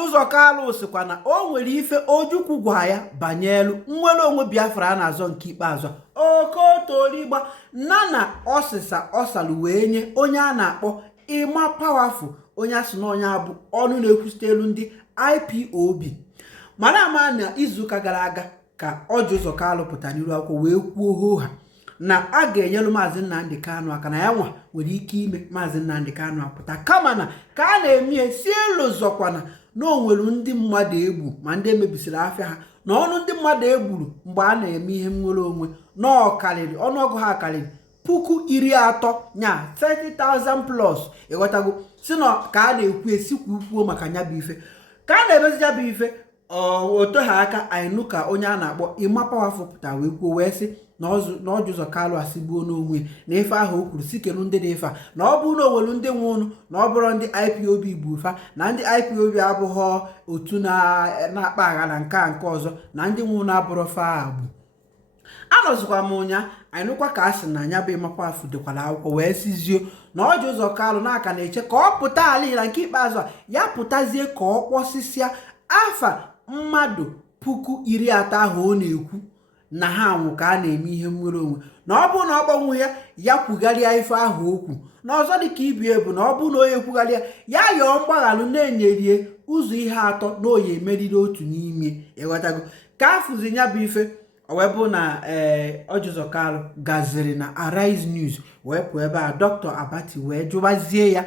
Uzor Kalu sikwa na o nwere ife Ojukwu gwa ya banyelu nnwere onwe Biafra a na-azọ nke ikpeazụ okotoligba na ọsịsa ọsalụ wee nye onye a na-akpọ Ịma Powerful, onye asị na onye abụ ọnụ na-ekwusite elu ndị IPOB. Mana ama na izuụka gara aga ka Orji Uzor Kalu pụtara n'iru akwụkwọ wee kwuo hoha na a ga-enyelu Maazị Nnamdi Kanu aka na ya nwa nwere ike ime Maazị Nnamdi Kanu apụta, kama na ka a na-eme si elu zọkwana na o nwere ndị mmadụ egbu ma ndị emebisiri afịa ha na ọnụ ndị mmadụ egburu mgbe a na-eme ihe nnwere onwe na ọkarịrị ọnụọgụ ha karịrị 30,000 nya 30,000 plus. Ịghọtago si na ka a na-ekwu esikwu kwuo maka nya bụ ife ka a na-emezi ya bụ ife oto ha aka anyị ka onye a na-akpọ Ịma Powerful pụta wee kwuo wee sị na Orji Uzor Kalu asigbuo n'onwe na ife ahụ o kwuru sikelu ndị dị ife na ọ bụrụ na o nwere ndị nwe ụnụ na ọ bụrụ ndị IPOB bụ fa na ndị IPOB abụghị otu na-akpa aghara nke ọzọ na ndị nwe ụnụ abụrụ fa agbu. Anọzikwa m ụnya anyị nụkwa ka a sị na anya bụ Ịma Powerful dekwara akwụkwọ wee sizio na Orji Uzor Kalu n'aka na-eche ka ọ pụta ala nke ikpeazụ ya pụtazie ka ọ kpọsịsịa afa mmadụ 30,000 ahụ ọ na-ekwu na ha nwụ ka a na-eme ihe nnwere onwe na ọ bụrụ na ọ gbanwe ya kwugharịa ife ahụ okwu na ọzọ dị ka ibie bụ na ọ bụrụ na onye kwugharịa ya yọọ mgbaghalụ na-enyerie ụzọ ihe atọ na oyi emeriri otu n'ime. Ịghọtago ka afụzi ya bụ ife o wee bụ na Orji Uzor Kalu gaziri na Arise News wee pụọ ebe a Dr. Abati wee jụbazie ya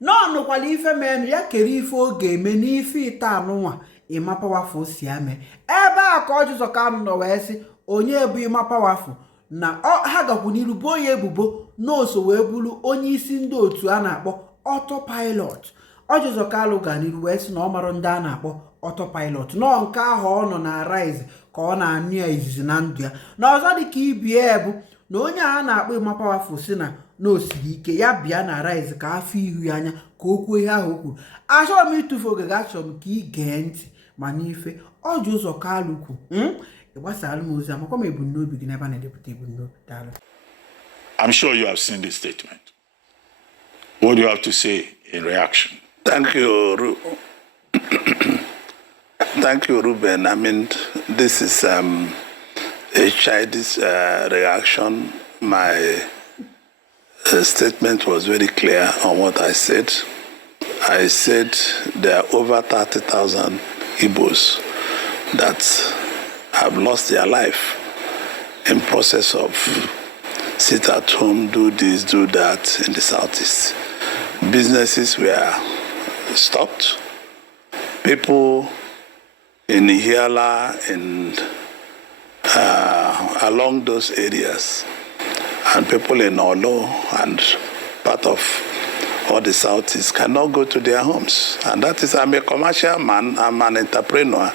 na ọ nụkwala ife menụ ya kere ife ọ ga-eme n'ife ite anụnwa Ịma Powerful si ame ebe a ka Orji Uzor Kalu nọ wee sị onye bụ Ịma Powerful na ha gakwu n'iru bụ onye ebubo n'oso wee bụrụ onye isi ndị otu a na-akpọ autopilot. Orji Uzor Kalu ga n'iru wee sị na ọ mara ndị a na-akpọ autopilot nọ nke ahụ ọ nọ na Arise ka ọ na-anụ ya izizi na ndụ ya na ọzọ dị ka ibie bụ na onye a na-akpọ Ịma Powerful si na osiri ike ya bịa na Arise ka afọ ihu ya anya ka o kwuo ihe ahụ o kwuru. Achọrọ m ịtụfu oge achọrọ m ka ị gee ntị ma n'ife Orji Uzor Kalu kwu ịgbasara m ozi amakwa m ebumnobi gị n'ebe a na-edepụta ebumnobi. Daalụ. I'm sure you have seen this statement. What do you have to say in reaction? Thank you, Thank you, Ruben. I mean, this is a childish reaction. My statement was very clear on what I said. I said there are over 30,000 Igbos that have lost their life in process of sit at home, do this, do that in the Southeast. Businesses were stopped. People in Ihiala and along those areas, and people in Olo and part of all the Southeast cannot go to their homes. And that is, I'm a commercial man, I'm an entrepreneur.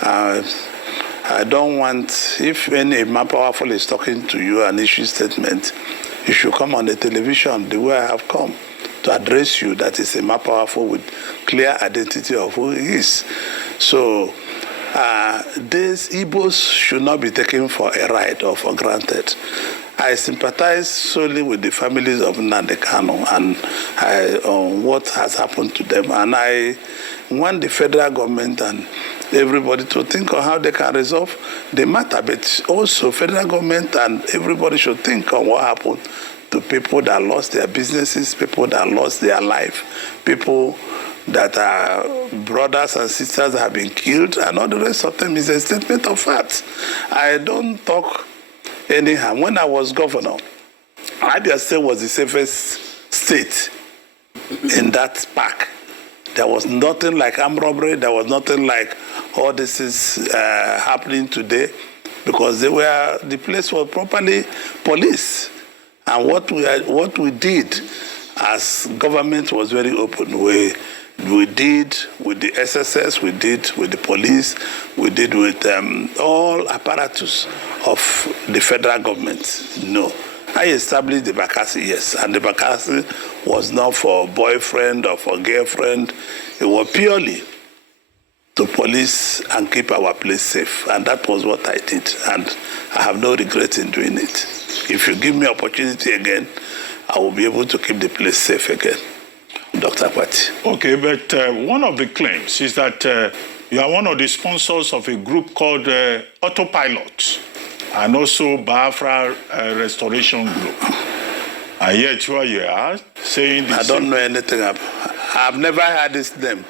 I don't want, if any Ịma Powerful is talking to you and issue statement, you should come on the television the way I have come to address you. That is Ịma Powerful with clear identity of who he is. So these Igbos should not be taken for a ride or for granted. I sympathize solely with the families of Nnamdi Kanu and on what has happened to them. And I want the federal government and everybody to think on how they can resolve the matter. But also federal government and everybody should think on what happened to people that lost their businesses, people that lost their life, people that are brothers and sisters that have been killed, and all the rest of them is a statement of fact. I don't talk anyhow. When I was governor, Abia State was the safest state in that park. There was nothing like armed robbery. There was nothing like all this is happening today, because the place was properly policed. And what we did as government was very open. We did with the SSS, we did with the police, we did with all apparatus of the federal government. No. I established the Bakassi, yes, and the Bakassi was not for boyfriend or for girlfriend. It was purely to police and keep our place safe, and that was what I did, and I have no regret in doing it. If you give me opportunity again, I will be able to keep the place safe again. Dr. Kwati. Okay, but one of the claims is that you are one of the sponsors of a group called Autopilot and also Biafra Restoration Group. And yet you are saying this. I don't know anything. I've never had this name.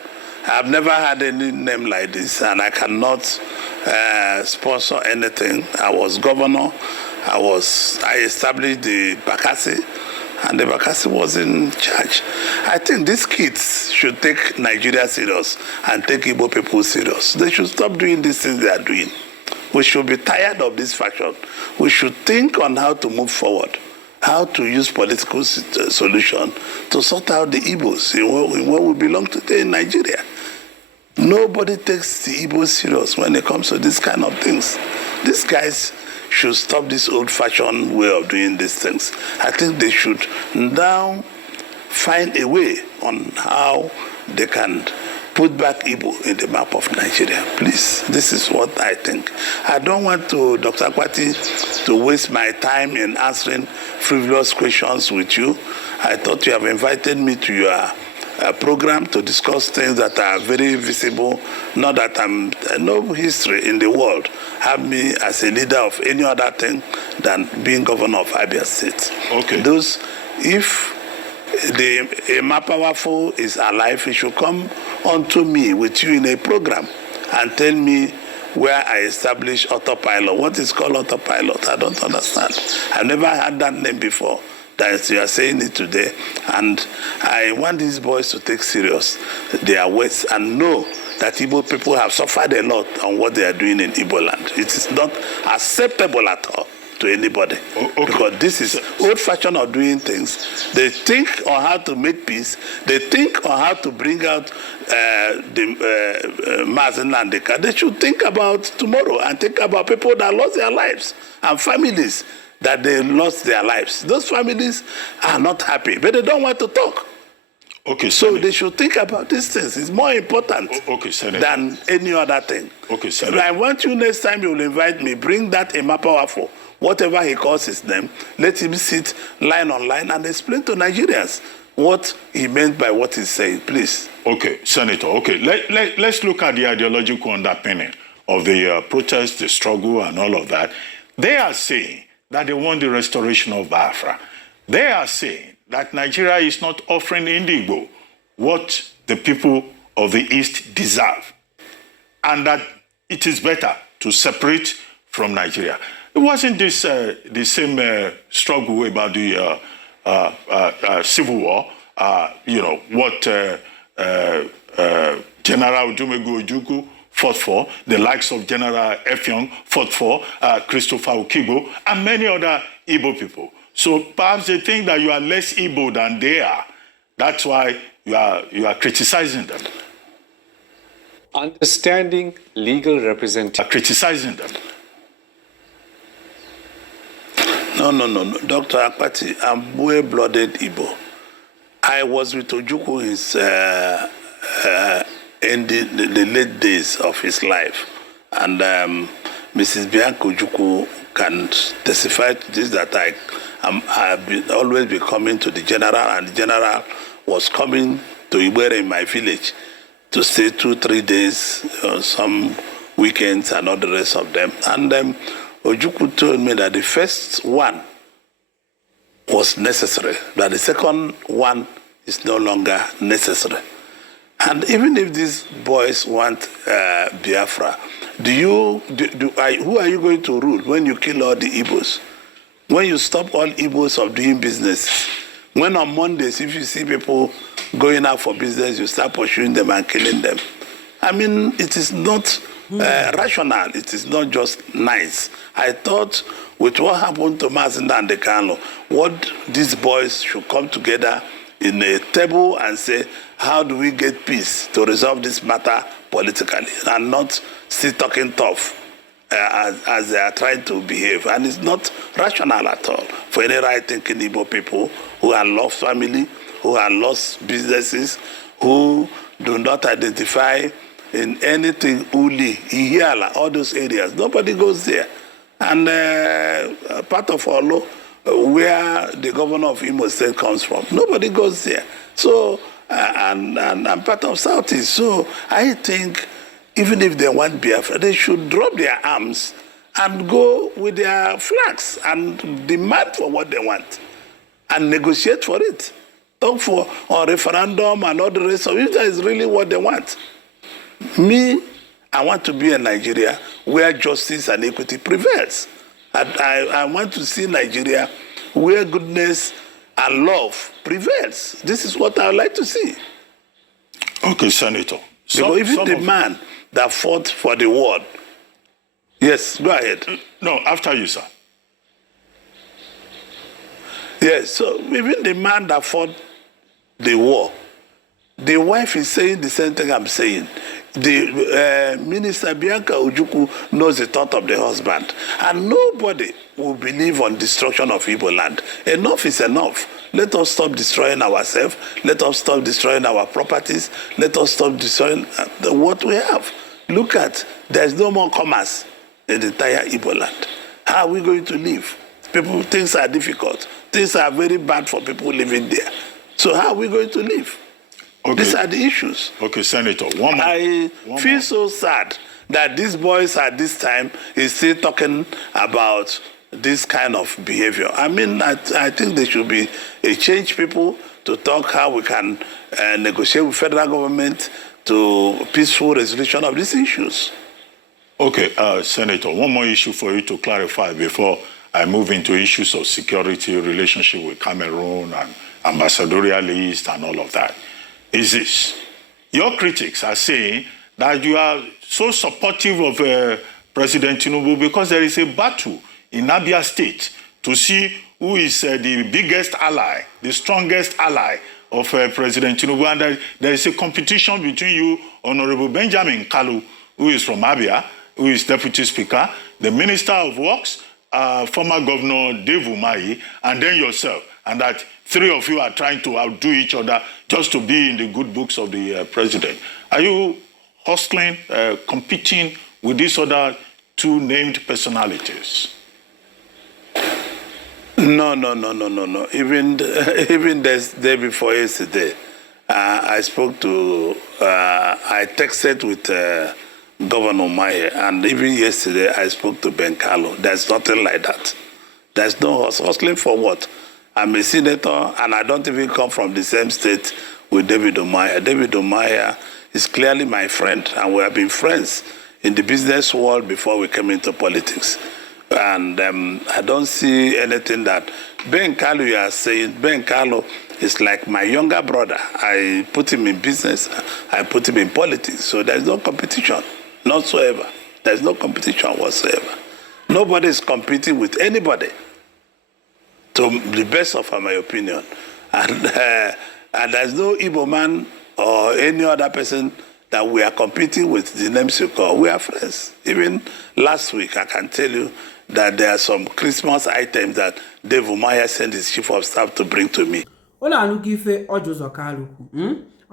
I've never had any name like this, and I cannot sponsor anything. I was governor. I established the Bakassi, and the Bakassi was in charge. I think these kids should take Nigeria serious and take Igbo people serious. They should stop doing these things they are doing. We should be tired of this faction. We should think on how to move forward, how to use political solution to sort out the Igbos in where we belong today in Nigeria. Nobody takes the Igbos serious when it comes to this kind of things. These guys should stop this old-fashioned way of doing these things. I think they should now find a way on how they can put back Igbo in the map of Nigeria. Please, this is what I think. I don't want to, Dr. Kwati, to waste my time in answering frivolous questions with you. I thought you have invited me to your program to discuss things that are very visible, not that I'm no history in the world have me as a leader of any other thing than being governor of Abia State. Okay. If the Emma Powerful is alive, he should come onto me with you in a program and tell me where I establish Autopilot. What is called Autopilot? I don't understand. I've never heard that name before. That you are saying it today, and I want these boys to take serious their words and know that Igbo people have suffered a lot on what they are doing in Igbo land. It is not acceptable at all to anybody. Okay. Because this is old-fashioned of doing things. They think on how to make peace. They think on how to bring out the Mazen Landeka. They should think about tomorrow and think about people that lost their lives and families that they lost their lives. Those families are not happy, but they don't want to talk. Okay, so Senator. they should think about these things. It's more important than any other thing. Okay, Senator. I want you next time you will invite me, bring that Emma Powerful, whatever he calls his name, let him sit line on line and explain to Nigerians what he meant by what he's saying, please. Okay, Senator, okay. Let's look at the ideological underpinning of the protest, the struggle, and all of that. They are saying that they want the restoration of Biafra. They are saying that Nigeria is not offering Indigo what the people of the East deserve, and that it is better to separate from Nigeria. It wasn't this the same struggle about the civil war, what General Ojukwu fought for, the likes of General Effiong fought for, Christopher Okibo, and many other Igbo people. So perhaps they think that you are less Igbo than they are. That's why you are criticizing them. Understanding legal representation. Criticizing them. No. Dr. Akpati, I'm well-blooded Igbo. I was with Ojukwu in the late days of his life. And Mrs. Bianca Ojukwu can testify to this, that I've always been coming to the general, and the general was coming to Igbere in my village to stay 2-3 days, some weekends and all the rest of them. And Ojukwu told me that the first one was necessary, that the second one is no longer necessary. And even if these boys want Biafra, who are you going to rule when you kill all the Igbos? When you stop all Igbos of doing business? When on Mondays, if you see people going out for business, you start pursuing them and killing them? I mean, it is not rational. It is not just nice. I thought with what happened to Mazinda and Kalu, what these boys should come together in a table and say, how do we get peace to resolve this matter politically, and not still talking tough as they are trying to behave. And it's not rational at all for any right-thinking Igbo people who have lost family, who have lost businesses, who do not identify in anything Uli, Ihiala, all those areas. Nobody goes there. And part of Olo, where the governor of Imo State comes from, nobody goes there. So and part of Southeast. So I think even if they want Biafra, they should drop their arms and go with their flags and demand for what they want and negotiate for it. Talk for a referendum and all the rest of it. That is really what they want. Me, I want to be in Nigeria where justice and equity prevails. I want to see Nigeria where goodness and love prevails. This is what I would like to see. Okay, Senator. Because even the man that fought for the world. Yes, go ahead. No, after you, sir. Yes, so even the man that fought the war, the wife is saying the same thing I'm saying. The Minister Bianca Ojukwu knows the thought of the husband. And nobody will believe on destruction of Igbo land. Enough is enough. Let us stop destroying ourselves. Let us stop destroying our properties. Let us stop destroying what we have. Look at, there's no more commerce in the entire Igbo land. How are we going to live? Things are difficult. Things are very bad for people living there. So how are we going to live? Okay. These are the issues. Okay, Senator. I feel so sad that these boys at this time is still talking about this kind of behavior. I mean, I think there should be a change people to talk how we can negotiate with federal government to peaceful resolution of these issues. Okay, Senator, one more issue for you to clarify before I move into issues of security, relationship with Cameroon and ambassadorial list and all of that. Is this. Your critics are saying that you are so supportive of President Tinubu because there is a battle in Abia State to see who is the biggest ally, the strongest ally of President Tinubu. And there is a competition between you, Honorable Benjamin Kalu, who is from Abia, who is Deputy Speaker, the Minister of Works, former Governor Dave Umahi, and then yourself. And that three of you are trying to outdo each other just to be in the good books of the president. Are you hustling, competing with these other two named personalities? No. Even this day before yesterday, I texted with Governor Umahi, and even yesterday I spoke to Ben Kalu. There's nothing like that. There's no hustling for what? I'm a senator, and I don't even come from the same state with David Umahi. David Umahi is clearly my friend, and we have been friends in the business world before we came into politics. And I don't see anything that Ben Kalu, you are saying. Ben Kalu is like my younger brother. I put him in business. I put him in politics. So there's no competition whatsoever. There's no competition whatsoever. Nobody is competing with anybody, to the best of my opinion. And there's no Igbo man or any other person that we are competing with the names you call. We are friends. Even last week, I can tell you that there are some Christmas items that Dave Umahi sent his chief of staff to bring to me. Ola anugo ife Ojukwu Kalu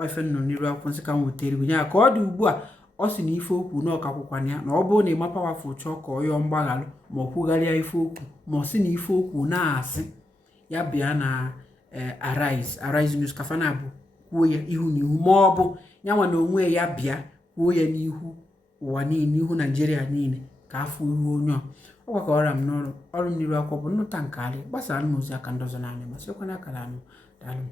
ife nọ n'iru akwụkwọ nsị ka m wetere gị ka ọ dị ugbu a ọ sị na ife okwu na ọkakwụkwana ya na ọ bụrụ na ịma powerful chọọ ka ọ yọọ mgbaghalụ ma ọ kwugharịa ife okwu ma ọ sị na ife okwu na-asị ya bịa na Arise News kafana bụ kwuo ya ihu na ihu ma ọ bụ nyanwa na onwe ya bịa kwuo ya n'ihu ụwa niile ihu Nigeria niile ka afọ ihu onye ọ gwakọrọ m n'ọrụ m n'iru akwụkwọ bụ nnụta nke alị gbasara m ozi aka ndị ọzọ n'anya ma sịkwana akara anụ daalụ.